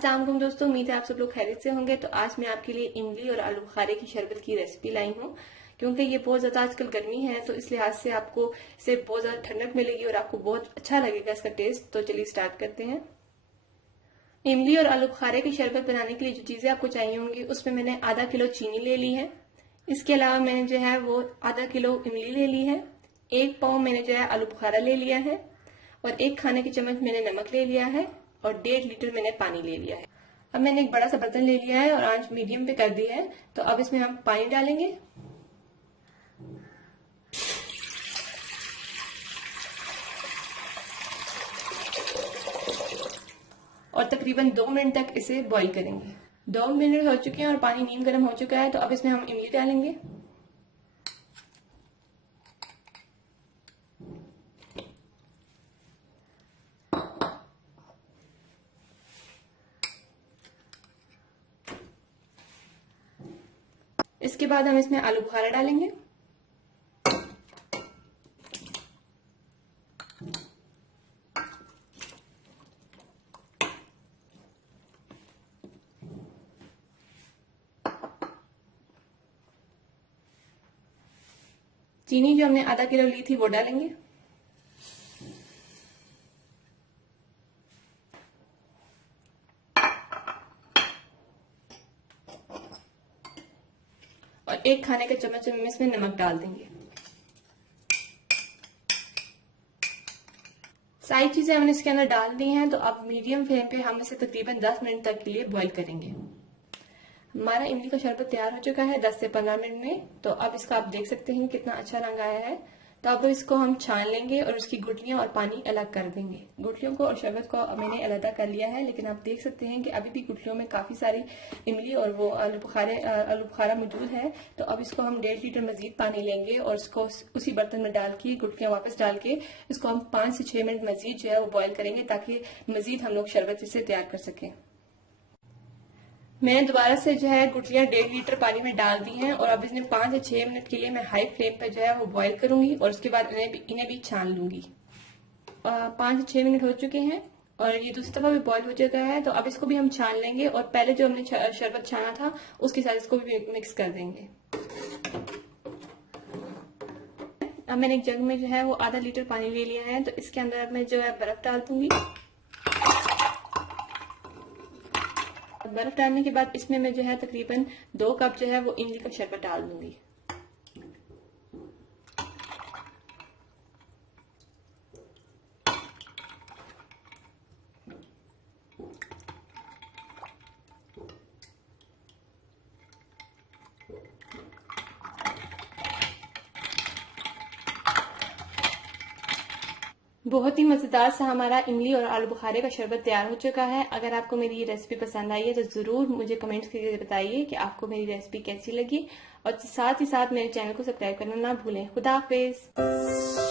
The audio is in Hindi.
अस्सलाम वालेकुम दोस्तों, उम्मीद है आप सब लोग खैरियत से होंगे। तो आज मैं आपके लिए इमली और आलू बुखारे की शरबत की रेसिपी लाई हूँ। क्योंकि ये बहुत ज़्यादा आजकल गर्मी है तो इस लिहाज से आपको इससे बहुत ज़्यादा ठंडक मिलेगी और आपको बहुत अच्छा लगेगा इसका टेस्ट। तो चलिए स्टार्ट करते हैं। इमली और आलू बुखारे की शरबत बनाने के लिए जो चीज़ें आपको चाहिए होंगी उसमें मैंने आधा किलो चीनी ले ली है। इसके अलावा मैंने जो है वो आधा किलो इमली ले ली है। 1 पाव मैंने जो है आलू बुखारा ले लिया है और 1 खाने की चम्मच मैंने नमक ले लिया है और 1.5 लीटर मैंने पानी ले लिया है। अब मैंने एक बड़ा सा बर्तन ले लिया है और आंच मीडियम पे कर दी है। तो अब इसमें हम पानी डालेंगे और तकरीबन 2 मिनट तक इसे बॉईल करेंगे। 2 मिनट हो चुके हैं और पानी नीम गर्म हो चुका है। तो अब इसमें हम इमली डालेंगे। इसके बाद हम इसमें आलू बुखारा डालेंगे। चीनी जो हमने आधा किलो ली थी वो डालेंगे। और 1 खाने का चम्मच हम इसमें नमक डाल देंगे। सारी चीजें हमने इसके अंदर डाल दी हैं। तो अब मीडियम फ्लेम पे हम इसे तकरीबन 10 मिनट तक के लिए बॉईल करेंगे। हमारा इमली का शरबत तैयार हो चुका है 10 से 15 मिनट में। तो अब इसका आप देख सकते हैं कितना अच्छा रंग आया है। तो अब इसको हम छान लेंगे और उसकी गुठलियां और पानी अलग कर देंगे। गुठलियों को और शरबत को मैंने अलग कर लिया है, लेकिन आप देख सकते हैं कि अभी भी गुठलियों में काफी सारी इमली और वो आलू बुखारा मौजूद है। तो अब इसको हम 1.5 लीटर मजीद पानी लेंगे और इसको उसी बर्तन में डाल के गुठलियां वापस डाल के इसको हम 5 से 6 मिनट मजीद जो है वो बॉयल करेंगे, ताकि मजीद हम लोग शरबत इसे तैयार कर सकें। मैंने दोबारा से जो है गुठलियां 1.5 लीटर पानी में डाल दी हैं और अब इसने 5 से 6 मिनट के लिए मैं हाई फ्लेम पर जो है वो बॉईल करूंगी और उसके बाद इन्हें भी छान लूंगी। 5 से 6 मिनट हो चुके हैं और ये दूसरी दफा भी बॉईल हो चुका है। तो अब इसको भी हम छान लेंगे और पहले जो हमने शरबत छाना था उसके साथ इसको भी मिक्स कर देंगे। अब मैंने एक जग में जो है वो आधा लीटर पानी ले लिया है। तो इसके अंदर अब मैं जो है बर्फ डाल दूंगी। बर्फ डालने के बाद इसमें मैं जो है तकरीबन 2 कप जो है वो इमली का शरबत डाल दूंगी। बहुत ही मजेदार सा हमारा इमली और आलू बुखारे का शरबत तैयार हो चुका है। अगर आपको मेरी ये रेसिपी पसंद आई है तो जरूर मुझे कमेंट्स करके बताइए कि आपको मेरी रेसिपी कैसी लगी और साथ ही साथ मेरे चैनल को सब्सक्राइब करना ना भूलें। खुदा हाफिज।